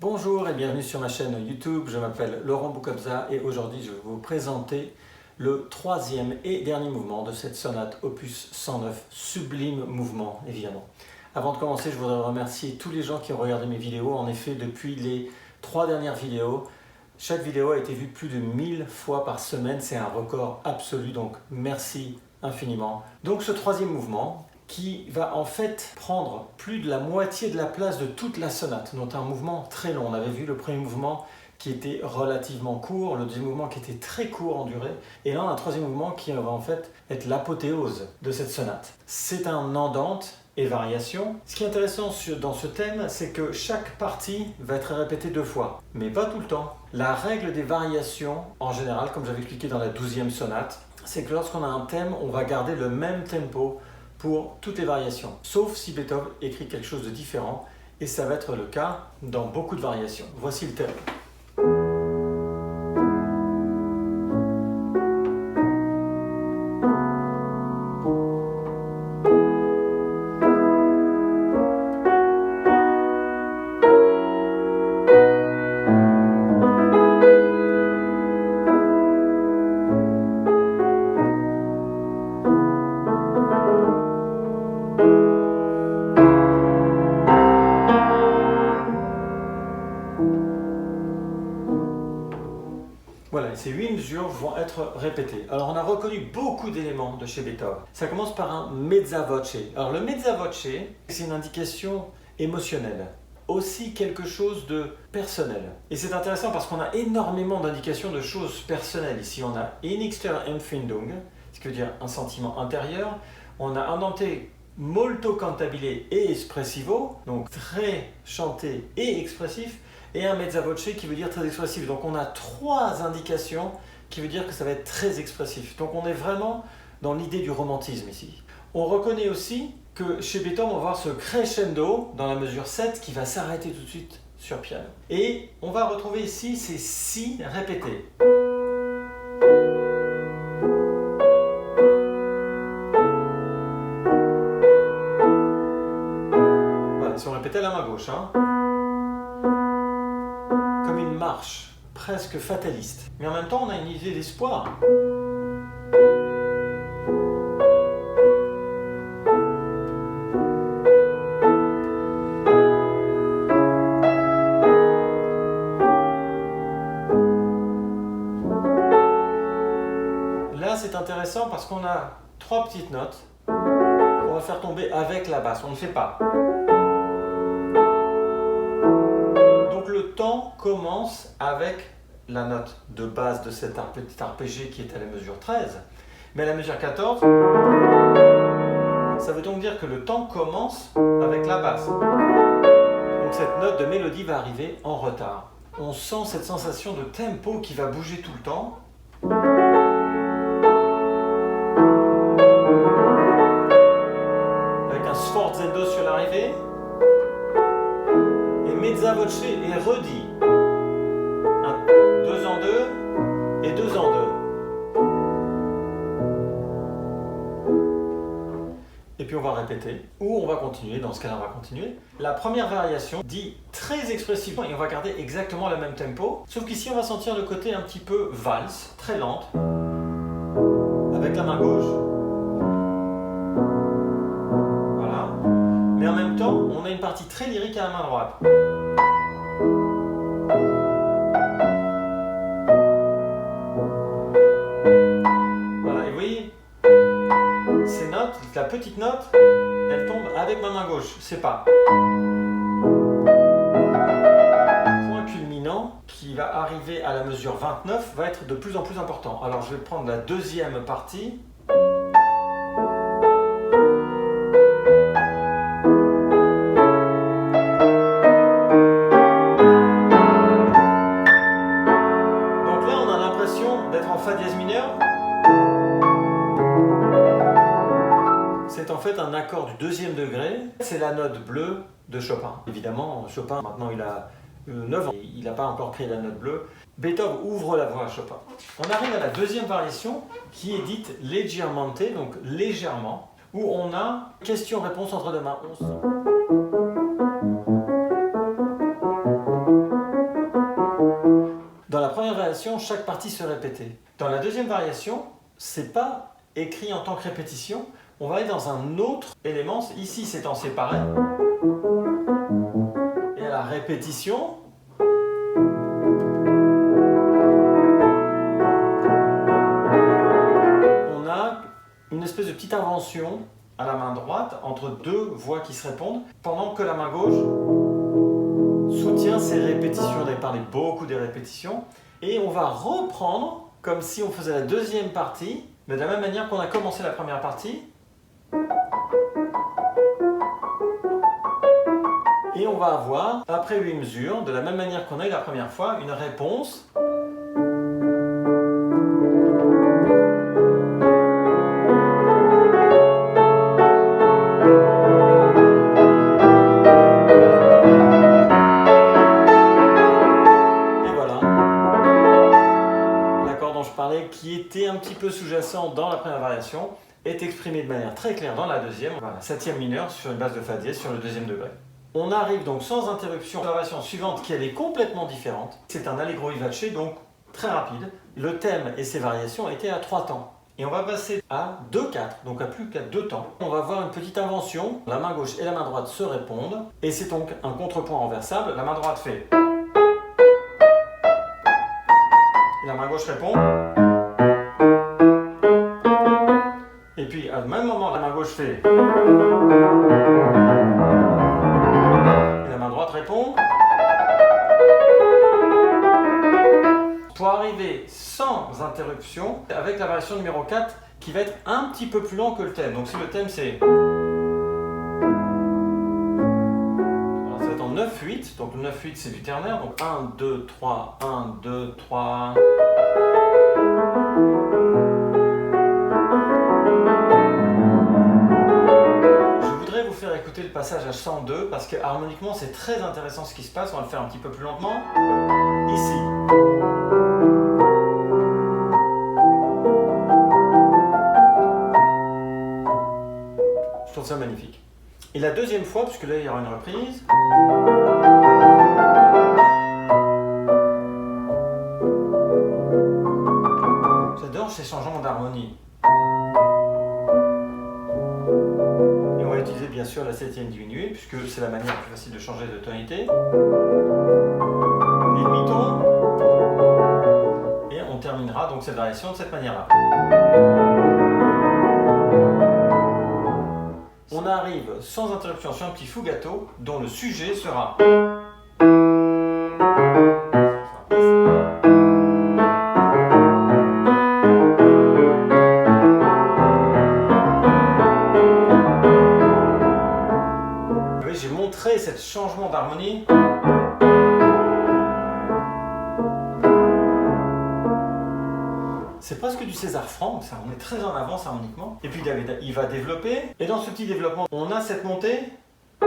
Bonjour et bienvenue sur ma chaîne YouTube, je m'appelle Laurent Boukobza et aujourd'hui je vais vous présenter le troisième et dernier mouvement de cette sonate opus 109, sublime mouvement évidemment. Avant de commencer, je voudrais remercier tous les gens qui ont regardé mes vidéos. En effet, depuis les 3 dernières vidéos, chaque vidéo a été vue plus de 1000 fois par semaine, c'est un record absolu, donc merci infiniment. Donc ce troisième mouvement, qui va en fait prendre plus de la moitié de la place de toute la sonate, donc un mouvement très long. On avait vu le premier mouvement qui était relativement court, le deuxième mouvement qui était très court en durée, et là on a un troisième mouvement qui va en fait être l'apothéose de cette sonate. C'est un andante et variation. Ce qui est intéressant dans ce thème, c'est que chaque partie va être répétée 2 fois, mais pas tout le temps. La règle des variations, en général, comme j'avais expliqué dans la 12e sonate, c'est que lorsqu'on a un thème, on va garder le même tempo pour toutes les variations, sauf si Beethoven écrit quelque chose de différent, et ça va être le cas dans beaucoup de variations. Voici le thème. Voilà, ces 8 mesures vont être répétées. Alors on a reconnu beaucoup d'éléments de chez Beethoven. Ça commence par un mezza voce. Alors le mezza voce, c'est une indication émotionnelle, aussi quelque chose de personnel. Et c'est intéressant parce qu'on a énormément d'indications de choses personnelles. Ici on a innigster Empfindung, ce qui veut dire un sentiment intérieur. On a andante molto cantabile et espressivo, donc très chanté et expressif. Et un mezza voce qui veut dire très expressif. Donc on a 3 indications qui veut dire que ça va être très expressif. Donc on est vraiment dans l'idée du romantisme ici. On reconnaît aussi que chez Beethoven, on va voir ce crescendo dans la mesure 7 qui va s'arrêter tout de suite sur piano. Et on va retrouver ici ces si répétés. Voilà, si on répétait à la main gauche, hein. Comme une marche presque fataliste. Mais en même temps, on a une idée d'espoir. Là, c'est intéressant parce qu'on a 3 petites notes qu'on va faire tomber avec la basse. On ne fait pas. Donc le temps commence avec la note de base de cet petit arpégé qui est à la mesure 13. Mais à la mesure 14, ça veut donc dire que le temps commence avec la basse. Donc cette note de mélodie va arriver en retard. On sent cette sensation de tempo qui va bouger tout le temps. Avec un sforzando sur l'arrivée. Et mezza voce est redit. 2 en 2 et 2 en 2. Et puis on va répéter, ou on va continuer, dans ce cas-là on va continuer. La première variation dit très expressivement, et on va garder exactement le même tempo, sauf qu'ici on va sentir le côté un petit peu valse, très lente, avec la main gauche. Voilà. Mais en même temps, on a une partie très lyrique à la main droite. Voilà, et vous voyez, ces notes, la petite note, elle tombe avec ma main gauche, c'est pas. Le point culminant qui va arriver à la mesure 29 va être de plus en plus important. Alors je vais prendre la deuxième partie. Donc là on a l'impression d'être en fa dièse mineur. C'est en fait un accord du 2e degré, c'est la note bleue de Chopin. Évidemment, Chopin, maintenant il a 9 ans, il n'a pas encore créé la note bleue. Beethoven ouvre la voie à Chopin. On arrive à la 2e variation qui est dite leggermente, donc légèrement, où on a question-réponse entre 2 mains. variation, chaque partie se répétait. Dans la deuxième variation, c'est pas écrit en tant que répétition, on va aller dans un autre élément, ici c'est en séparé. Et à la répétition, on a une espèce de petite invention à la main droite entre deux voix qui se répondent, pendant que la main gauche soutient ces répétitions. On avait parlé beaucoup des répétitions, et on va reprendre comme si on faisait la deuxième partie, mais de la même manière qu'on a commencé la première partie. Et on va avoir, après 8 mesures, de la même manière qu'on a eu la première fois, une réponse. Et voilà. L'accord dont je parlais, qui était un petit peu sous-jacent dans la première variation, est exprimé de manière très claire dans la deuxième. Voilà, septième mineur sur une base de fa dièse sur le deuxième degré. On arrive donc sans interruption à la variation suivante qui elle est complètement différente. C'est un allegro vivace, donc très rapide. Le thème et ses variations étaient à 3 temps. Et on va passer à 2/4, donc à plus qu'à 2 temps. On va voir une petite invention. La main gauche et la main droite se répondent. Et c'est donc un contrepoint renversable. La main droite fait. Et la main gauche répond. Et puis à même moment, la main gauche fait. Répond. Pour arriver sans interruption avec la variation numéro 4 qui va être un petit peu plus long que le thème. Donc si le thème c'est... Alors ça va être en 9-8, donc le 9-8 c'est du ternaire, donc 1, 2, 3, 1, 2, 3... Faire écouter le passage à 102 parce que harmoniquement c'est très intéressant ce qui se passe. On va le faire un petit peu plus lentement ici. Je trouve ça magnifique. Et la deuxième fois, puisque là il y aura une reprise, j'adore ces changements d'harmonie. Utiliser bien sûr la septième diminuée puisque c'est la manière la plus facile de changer de tonalité. Des demi-tons. Et on terminera donc cette variation de cette manière-là. On arrive sans interruption sur un petit fugato dont le sujet sera... J'ai montré ce changement d'harmonie. C'est presque du César Franck, ça, on est très en avance harmoniquement. Et puis il va développer, et dans ce petit développement, on a cette montée. On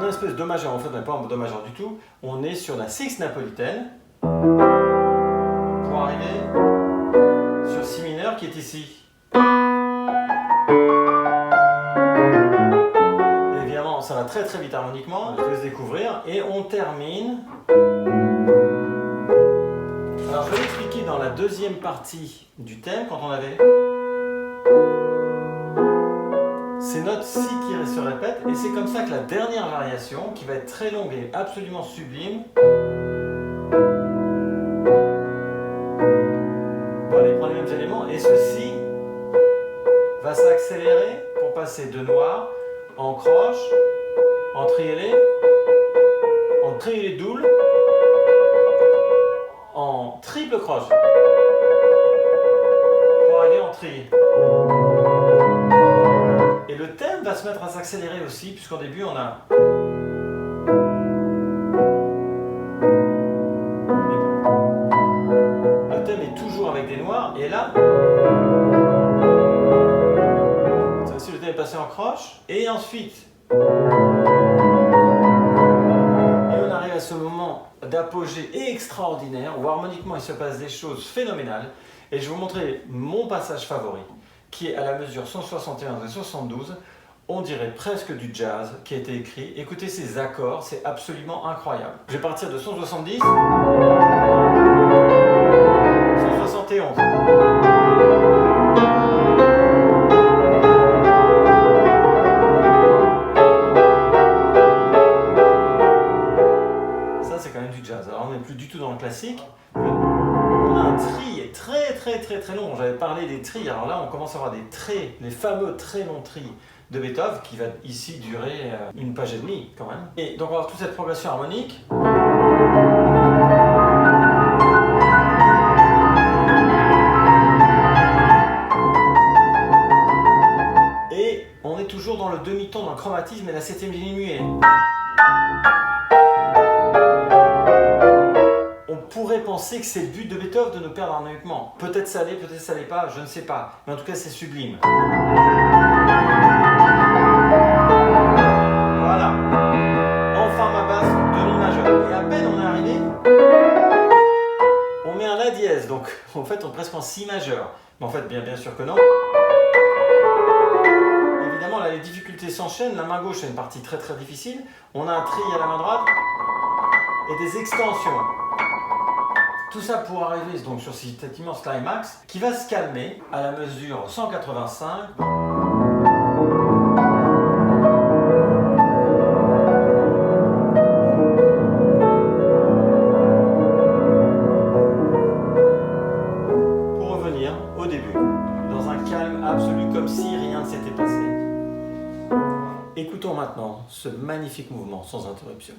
a une espèce de do majeur, en fait on n'est pas en do majeur du tout, on est sur la sixte napolitaine. Pour arriver sur si mineur qui est ici. Évidemment, ça va très très vite harmoniquement, je te laisse découvrir, et on termine. Alors je vais l'expliquer dans la deuxième partie du thème, quand on avait ces notes ci qui se répètent, et c'est comme ça que la dernière variation, qui va être très longue et absolument sublime, les mêmes éléments, et ceci va s'accélérer pour passer de noir en croche, en triellé double, en triple croche pour arriver en tri. Et le thème va se mettre à s'accélérer aussi puisqu'au début on a avec des noirs, et là ça aussi le thème est passé en croche, et ensuite et on arrive à ce moment d'apogée extraordinaire où harmoniquement il se passe des choses phénoménales, et je vais vous montrer mon passage favori qui est à la mesure 171 et 72. On dirait presque du jazz qui a été écrit. Écoutez ces accords, c'est absolument incroyable. Je vais partir de 170, 171. Ça, c'est quand même du jazz. Alors, on n'est plus du tout dans le classique. On a un tri très long. J'avais parlé des tris. Alors là, on commence à avoir des traits, les fameux très longs tris de Beethoven qui va ici durer une page et demie quand même. Et donc on va avoir toute cette progression harmonique. Et on est toujours dans le demi-ton, dans le chromatisme et la septième diminuée. On pourrait penser que c'est le but de Beethoven de nous perdre harmoniquement. Peut-être ça l'est, peut-être ça l'est pas, je ne sais pas. Mais en tout cas, c'est sublime. Voilà. Enfin ma basse demi-majeure. Et à peine on est arrivé, on met un La dièse. Donc en fait, on est presque en Si majeur. Mais en fait, bien sûr que non. Évidemment, là, les difficultés s'enchaînent. La main gauche est une partie très difficile. On a un tri à la main droite et des extensions. Tout ça pour arriver donc sur cet immense climax qui va se calmer à la mesure 185. Pour revenir au début, dans un calme absolu comme si rien ne s'était passé. Écoutons maintenant ce magnifique mouvement sans interruption.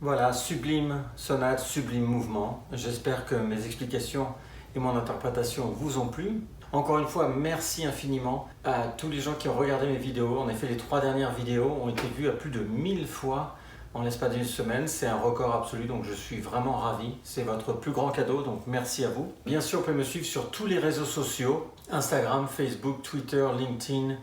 Voilà, sublime sonate, sublime mouvement. J'espère que mes explications et mon interprétation vous ont plu. Encore une fois, merci infiniment à tous les gens qui ont regardé mes vidéos. En effet, les 3 dernières vidéos ont été vues à plus de 1000 fois en l'espace d'une semaine. C'est un record absolu, donc je suis vraiment ravi. C'est votre plus grand cadeau, donc merci à vous. Bien sûr, vous pouvez me suivre sur tous les réseaux sociaux, Instagram, Facebook, Twitter, LinkedIn,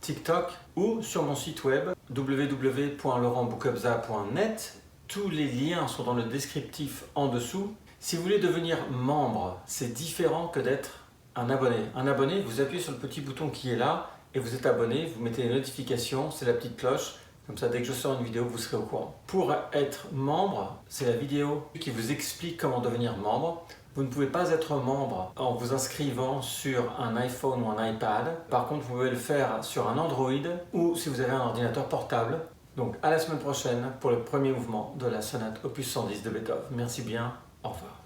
TikTok ou sur mon site web www.laurentboukobza.net. Tous les liens sont dans le descriptif en dessous. Si vous voulez devenir membre, c'est différent que d'être un abonné. Un abonné, vous appuyez sur le petit bouton qui est là et vous êtes abonné, vous mettez les notifications, c'est la petite cloche. Comme ça, dès que je sors une vidéo, vous serez au courant. Pour être membre, c'est la vidéo qui vous explique comment devenir membre. Vous ne pouvez pas être membre en vous inscrivant sur un iPhone ou un iPad. Par contre, vous pouvez le faire sur un Android ou si vous avez un ordinateur portable. Donc à la semaine prochaine pour le premier mouvement de la sonate opus 110 de Beethoven. Merci bien, au revoir.